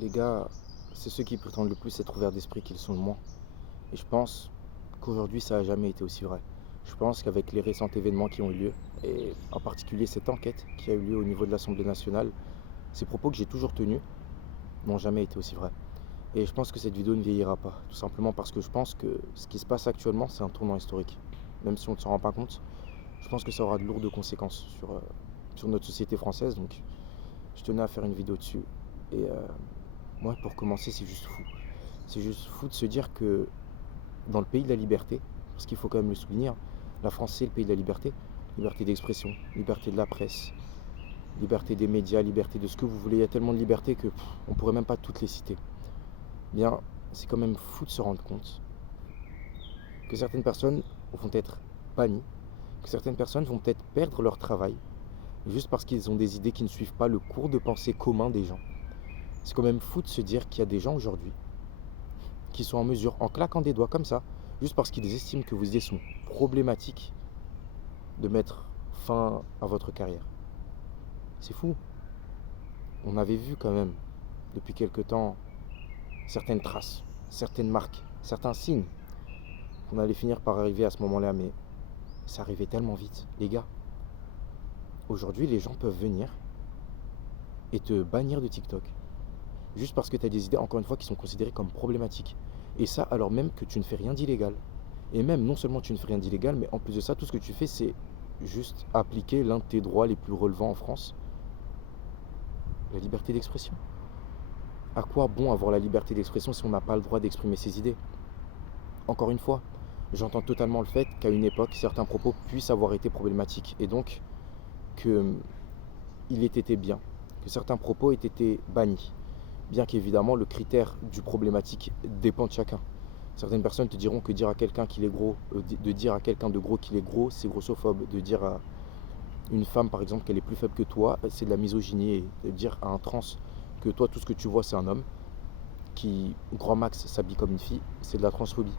Les gars, c'est ceux qui prétendent le plus être ouverts d'esprit qu'ils sont le moins. Et je pense qu'aujourd'hui, ça n'a jamais été aussi vrai. Je pense qu'avec les récents événements qui ont eu lieu, et en particulier cette enquête qui a eu lieu au niveau de l'Assemblée nationale, ces propos que j'ai toujours tenus n'ont jamais été aussi vrais. Et je pense que cette vidéo ne vieillira pas, tout simplement parce que je pense que ce qui se passe actuellement, c'est un tournant historique. Même si on ne s'en rend pas compte, je pense que ça aura de lourdes conséquences sur notre société française. Donc, je tenais à faire une vidéo dessus. Et moi, pour commencer, c'est juste fou. C'est juste fou de se dire que dans le pays de la liberté, parce qu'il faut quand même le souligner, hein, la France c'est le pays de la liberté, liberté d'expression, liberté de la presse, liberté des médias, liberté de ce que vous voulez, il y a tellement de liberté que on pourrait même pas toutes les citer. Bien, c'est quand même fou de se rendre compte que certaines personnes vont être bannies, que certaines personnes vont peut-être perdre leur travail, juste parce qu'ils ont des idées qui ne suivent pas le cours de pensée commun des gens. C'est quand même fou de se dire qu'il y a des gens aujourd'hui qui sont en mesure, en claquant des doigts comme ça, juste parce qu'ils estiment que vos idées sont problématiques, de mettre fin à votre carrière. C'est fou. On avait vu quand même, depuis quelque temps, certaines traces, certaines marques, certains signes qu'on allait finir par arriver à ce moment-là, mais ça arrivait tellement vite. Les gars, aujourd'hui, les gens peuvent venir et te bannir de TikTok, juste parce que tu as des idées, encore une fois, qui sont considérées comme problématiques. Et ça, alors même que tu ne fais rien d'illégal. Et même, non seulement tu ne fais rien d'illégal, mais en plus de ça, tout ce que tu fais, c'est juste appliquer l'un de tes droits les plus relevants en France, la liberté d'expression. À quoi bon avoir la liberté d'expression si on n'a pas le droit d'exprimer ses idées? Encore une fois, j'entends totalement le fait qu'à une époque, certains propos puissent avoir été problématiques. Et donc, qu'il ait été bien, que certains propos aient été bannis. Bien qu'évidemment, le critère du problématique dépend de chacun. Certaines personnes te diront que dire à quelqu'un qu'il est gros, de dire à quelqu'un de gros qu'il est gros, c'est grossophobe. De dire à une femme, par exemple, qu'elle est plus faible que toi, c'est de la misogynie. Et de dire à un trans que toi, tout ce que tu vois, c'est un homme qui, grand max, s'habille comme une fille, c'est de la transphobie.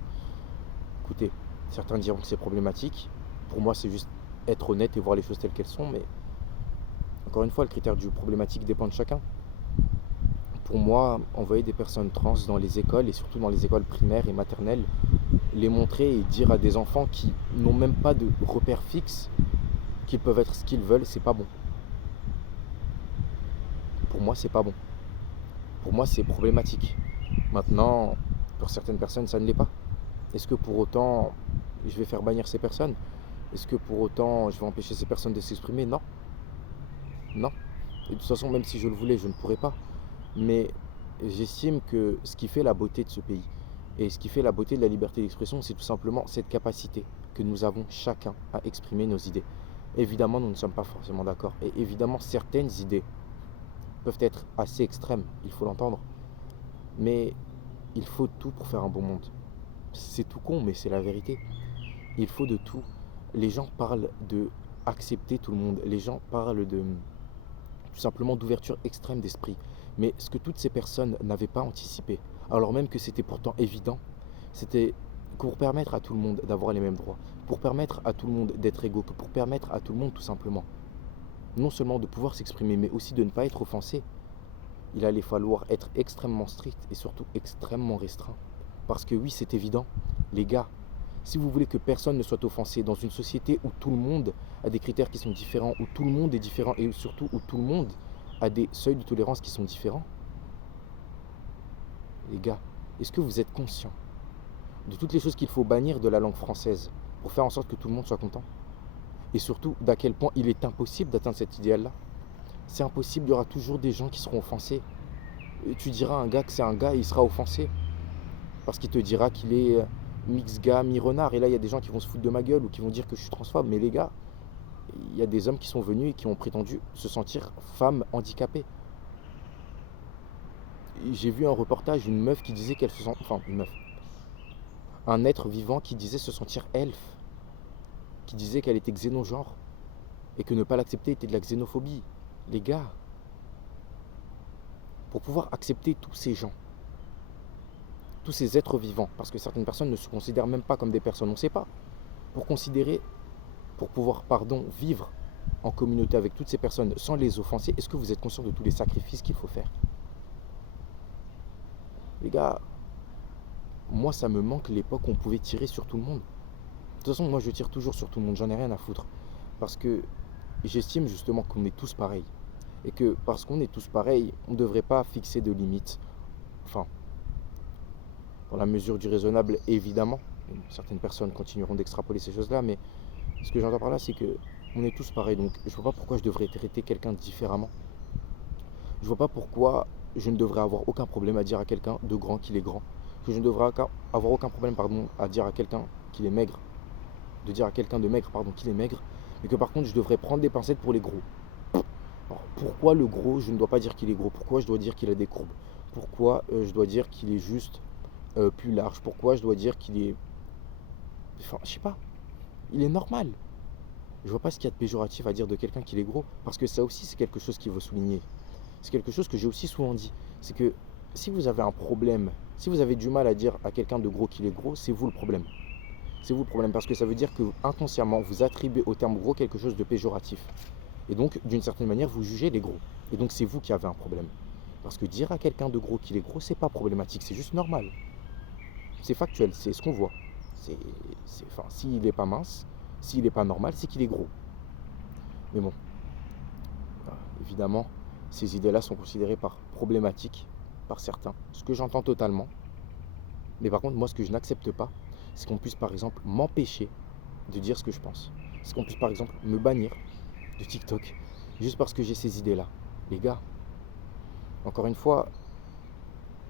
Écoutez, certains diront que c'est problématique. Pour moi, c'est juste être honnête et voir les choses telles qu'elles sont. Mais encore une fois, le critère du problématique dépend de chacun. Pour moi, envoyer des personnes trans dans les écoles, et surtout dans les écoles primaires et maternelles, les montrer et dire à des enfants qui n'ont même pas de repères fixes qu'ils peuvent être ce qu'ils veulent, c'est pas bon. Pour moi, c'est pas bon. Pour moi, c'est problématique. Maintenant, pour certaines personnes, ça ne l'est pas. Est-ce que pour autant, je vais faire bannir ces personnes? Est-ce que pour autant, je vais empêcher ces personnes de s'exprimer? Non. Non. Et de toute façon, même si je le voulais, je ne pourrais pas. Mais j'estime que ce qui fait la beauté de ce pays et ce qui fait la beauté de la liberté d'expression, c'est tout simplement cette capacité que nous avons chacun à exprimer nos idées. Évidemment, nous ne sommes pas forcément d'accord. Et évidemment, certaines idées peuvent être assez extrêmes, il faut l'entendre. Mais il faut tout pour faire un bon monde. C'est tout con, mais c'est la vérité. Il faut de tout. Les gens parlent de accepter tout le monde. Les gens parlent de tout simplement d'ouverture extrême d'esprit. Mais ce que toutes ces personnes n'avaient pas anticipé, alors même que c'était pourtant évident, c'était pour permettre à tout le monde d'avoir les mêmes droits, pour permettre à tout le monde d'être égaux, pour permettre à tout le monde tout simplement, non seulement de pouvoir s'exprimer, mais aussi de ne pas être offensé, il allait falloir être extrêmement strict et surtout extrêmement restreint. Parce que oui, c'est évident, les gars, si vous voulez que personne ne soit offensé dans une société où tout le monde a des critères qui sont différents, où tout le monde est différent et surtout où tout le monde a des seuils de tolérance qui sont différents, les gars, est-ce que vous êtes conscients de toutes les choses qu'il faut bannir de la langue française pour faire en sorte que tout le monde soit content? Et surtout, d'à quel point il est impossible d'atteindre cet idéal-là? C'est impossible, il y aura toujours des gens qui seront offensés. Et tu diras à un gars que c'est un gars et il sera offensé. Parce qu'il te dira qu'il est mix gars, mi-renard. Et là, il y a des gens qui vont se foutre de ma gueule ou qui vont dire que je suis transphobe. Mais les gars, il y a des hommes qui sont venus et qui ont prétendu se sentir femmes handicapées. J'ai vu un reportage, une meuf qui disait qu'elle se sent... Enfin, une meuf. Un être vivant qui disait se sentir elfe. Qui disait qu'elle était xénogenre. Et que ne pas l'accepter était de la xénophobie. Les gars, pour pouvoir accepter tous ces gens, tous ces êtres vivants, parce que certaines personnes ne se considèrent même pas comme des personnes, on ne sait pas. Pour pouvoir, vivre en communauté avec toutes ces personnes sans les offenser, est-ce que vous êtes conscient de tous les sacrifices qu'il faut faire? Les gars, moi ça me manque l'époque où on pouvait tirer sur tout le monde. De toute façon, moi je tire toujours sur tout le monde, j'en ai rien à foutre. Parce que j'estime justement qu'on est tous pareils. Et que parce qu'on est tous pareils, on ne devrait pas fixer de limites. Enfin, dans la mesure du raisonnable, évidemment. Certaines personnes continueront d'extrapoler ces choses-là, mais ce que j'entends par là, c'est que on est tous pareils. Donc je vois pas pourquoi je devrais traiter quelqu'un différemment. Je vois pas pourquoi je ne devrais avoir aucun problème à dire à quelqu'un de grand qu'il est grand. Que je ne devrais avoir aucun problème à dire à quelqu'un qu'il est maigre. De dire à quelqu'un de maigre qu'il est maigre. Mais que par contre je devrais prendre des pincettes pour les gros. Alors, pourquoi le gros, je ne dois pas dire qu'il est gros? Pourquoi je dois dire qu'il a des courbes? Pourquoi je dois dire qu'il est juste plus large? Pourquoi je dois dire qu'il est... Enfin, je sais pas. Il est normal. Je vois pas ce qu'il y a de péjoratif à dire de quelqu'un qu'il est gros. Parce que ça aussi, c'est quelque chose qu'il faut souligner. C'est quelque chose que j'ai aussi souvent dit. C'est que si vous avez un problème, si vous avez du mal à dire à quelqu'un de gros qu'il est gros, c'est vous le problème. C'est vous le problème parce que ça veut dire que inconsciemment, vous attribuez au terme gros quelque chose de péjoratif. Et donc, d'une certaine manière, vous jugez les gros. Et donc, c'est vous qui avez un problème. Parce que dire à quelqu'un de gros qu'il est gros, c'est pas problématique, c'est juste normal. C'est factuel, c'est ce qu'on voit. Enfin, s'il n'est pas mince, s'il n'est pas normal, c'est qu'il est gros. Mais bon, évidemment, ces idées-là sont considérées par problématiques par certains. Ce que j'entends totalement. Mais par contre, moi, ce que je n'accepte pas, c'est qu'on puisse, par exemple, m'empêcher de dire ce que je pense. C'est qu'on puisse, par exemple, me bannir de TikTok juste parce que j'ai ces idées-là. Les gars, encore une fois,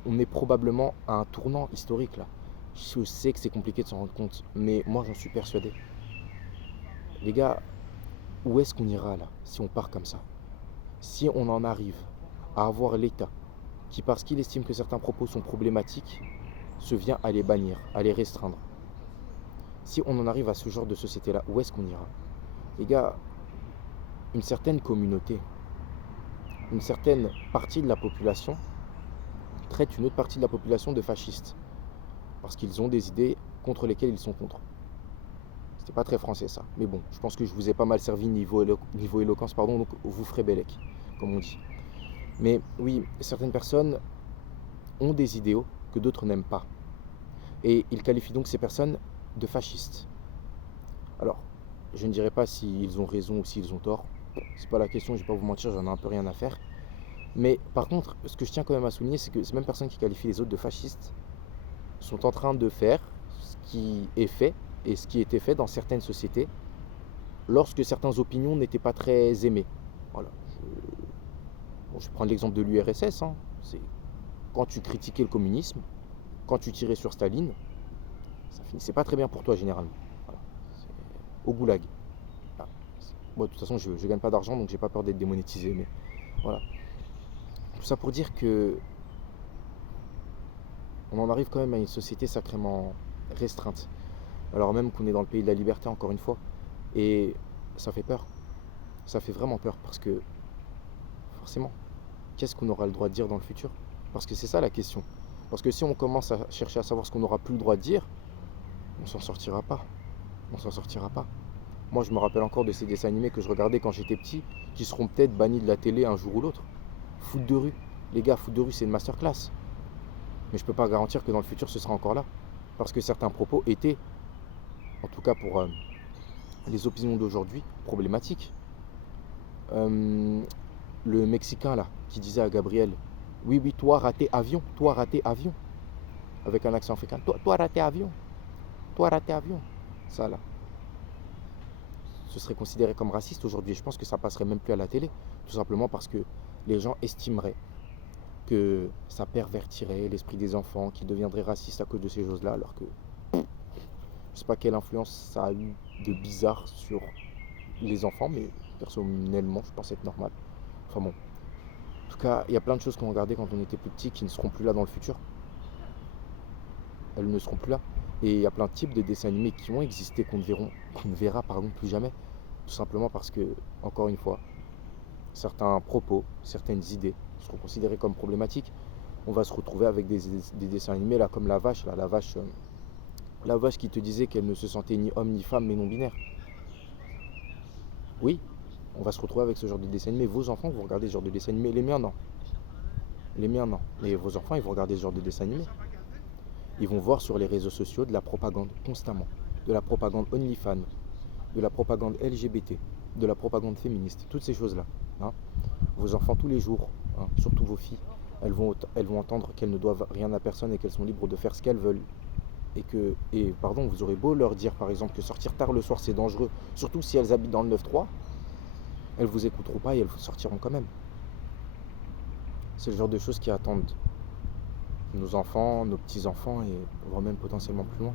on est probablement à un tournant historique là. Je sais que c'est compliqué de s'en rendre compte, mais moi j'en suis persuadé. Les gars, où est-ce qu'on ira là si on part comme ça? Si on en arrive à avoir l'État qui, parce qu'il estime que certains propos sont problématiques, se vient à les bannir, à les restreindre. Si on en arrive à ce genre de société-là, où est-ce qu'on ira? Les gars, une certaine communauté, une certaine partie de la population traite une autre partie de la population de fascistes. Parce qu'ils ont des idées contre lesquelles ils sont contre. C'était pas très français ça. Mais bon, je pense que je vous ai pas mal servi niveau éloquence, pardon, donc vous ferez bellec, comme on dit. Mais oui, certaines personnes ont des idéaux que d'autres n'aiment pas. Et ils qualifient donc ces personnes de fascistes. Alors, je ne dirais pas s'ils ont raison ou s'ils ont tort. C'est pas la question, je vais pas vous mentir, j'en ai un peu rien à faire. Mais par contre, ce que je tiens quand même à souligner, c'est que ces mêmes personnes qui qualifient les autres de fascistes sont en train de faire ce qui est fait et ce qui était fait dans certaines sociétés lorsque certaines opinions n'étaient pas très aimées. Voilà. Je vais prendre l'exemple de l'URSS. C'est quand tu critiquais le communisme, quand tu tirais sur Staline, ça finissait pas très bien pour toi généralement. Voilà. Au goulag. Ah. Bon, de toute façon, je ne gagne pas d'argent, donc j'ai pas peur d'être démonétisé. Mais voilà. Tout ça pour dire que on en arrive quand même à une société sacrément restreinte. Alors même qu'on est dans le pays de la liberté, encore une fois. Et ça fait peur. Ça fait vraiment peur parce que, forcément, qu'est-ce qu'on aura le droit de dire dans le futur? Parce que c'est ça la question. Parce que si on commence à chercher à savoir ce qu'on n'aura plus le droit de dire, on s'en sortira pas. On s'en sortira pas. Moi, je me rappelle encore de ces dessins animés que je regardais quand j'étais petit, qui seront peut-être bannis de la télé un jour ou l'autre. Foot de rue. Les gars, foot de rue, c'est une masterclass. Mais je peux pas garantir que dans le futur, ce sera encore là. Parce que certains propos étaient, en tout cas pour les opinions d'aujourd'hui, problématiques. Le Mexicain là, qui disait à Gabriel, oui, oui, toi raté avion, avec un accent africain, toi raté avion, ça là, ce serait considéré comme raciste aujourd'hui. Je pense que ça passerait même plus à la télé, tout simplement parce que les gens estimeraient que ça pervertirait l'esprit des enfants, qu'ils deviendraient racistes à cause de ces choses-là, alors que je sais pas quelle influence ça a eu de bizarre sur les enfants, mais personnellement, je pense être normal. Enfin bon, en tout cas, il y a plein de choses qu'on regardait quand on était plus petit qui ne seront plus là dans le futur. Elles ne seront plus là. Et il y a plein de types de dessins animés qui ont existé qu'on ne verra plus jamais. Tout simplement parce que, encore une fois, certains propos, certaines idées seront considérées comme problématiques. On va se retrouver avec des dessins animés là, comme la vache, la vache qui te disait qu'elle ne se sentait ni homme ni femme mais non binaire. Oui, on va se retrouver avec ce genre de dessin animé. Vos enfants, vous regardez ce genre de dessin animé, les miens non. Les miens, non. Mais vos enfants, ils vont regarder ce genre de dessin animé. Ils vont voir sur les réseaux sociaux de la propagande constamment. De la propagande OnlyFans, de la propagande LGBT, de la propagande féministe, toutes ces choses-là. Hein. Vos enfants, tous les jours, hein, surtout vos filles, elles vont entendre qu'elles ne doivent rien à personne et qu'elles sont libres de faire ce qu'elles veulent. Pardon, vous aurez beau leur dire par exemple que sortir tard le soir c'est dangereux, surtout si elles habitent dans le 9-3, elles vous écouteront pas et elles sortiront quand même. C'est le genre de choses qui attendent nos enfants, nos petits-enfants et voire même potentiellement plus loin.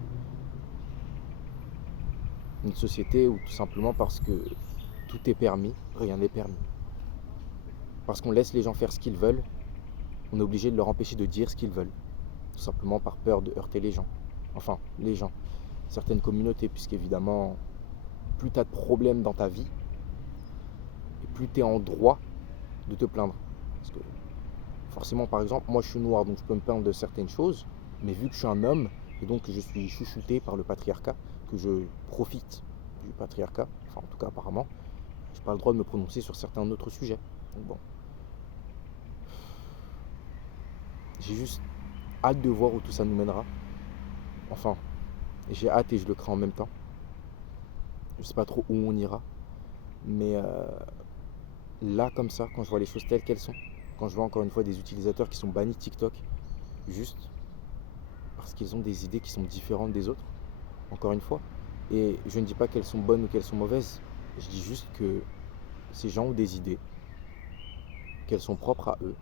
Une société où tout simplement parce que tout est permis, rien n'est permis. Parce qu'on laisse les gens faire ce qu'ils veulent, on est obligé de leur empêcher de dire ce qu'ils veulent. Tout simplement par peur de heurter les gens. Enfin, les gens. Certaines communautés, puisqu'évidemment, plus tu as de problèmes dans ta vie, et plus tu es en droit de te plaindre. Parce que forcément, par exemple, moi je suis noir, donc je peux me plaindre de certaines choses, mais vu que je suis un homme, et donc que je suis chouchouté par le patriarcat, que je profite du patriarcat, enfin en tout cas apparemment, je n'ai pas le droit de me prononcer sur certains autres sujets. Donc bon. J'ai juste hâte de voir où tout ça nous mènera. Enfin, j'ai hâte et je le crains en même temps. Je sais pas trop où on ira. Mais là, comme ça, quand je vois les choses telles qu'elles sont, quand je vois encore une fois des utilisateurs qui sont bannis de TikTok, juste parce qu'ils ont des idées qui sont différentes des autres, encore une fois. Et je ne dis pas qu'elles sont bonnes ou qu'elles sont mauvaises. Je dis juste que ces gens ont des idées, qu'elles sont propres à eux,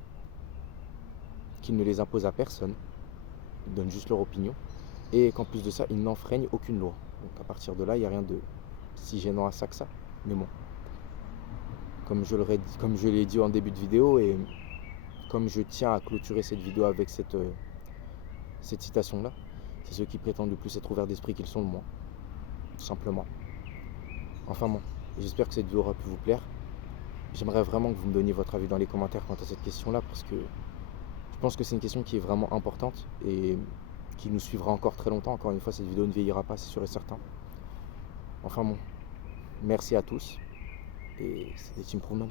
qu'ils ne les imposent à personne, ils donnent juste leur opinion, et qu'en plus de ça, ils n'enfreignent aucune loi. Donc à partir de là, il n'y a rien de si gênant à ça que ça. Mais bon, comme je l'ai dit en début de vidéo, et comme je tiens à clôturer cette vidéo avec cette citation-là, c'est ceux qui prétendent le plus être ouverts d'esprit qu'ils sont le moins. Tout simplement. Enfin bon, j'espère que cette vidéo aura pu vous plaire. J'aimerais vraiment que vous me donniez votre avis dans les commentaires quant à cette question-là, parce que je pense que c'est une question qui est vraiment importante et qui nous suivra encore très longtemps. Encore une fois, cette vidéo ne vieillira pas, c'est sûr et certain. Enfin bon, merci à tous et c'était Team Improvement.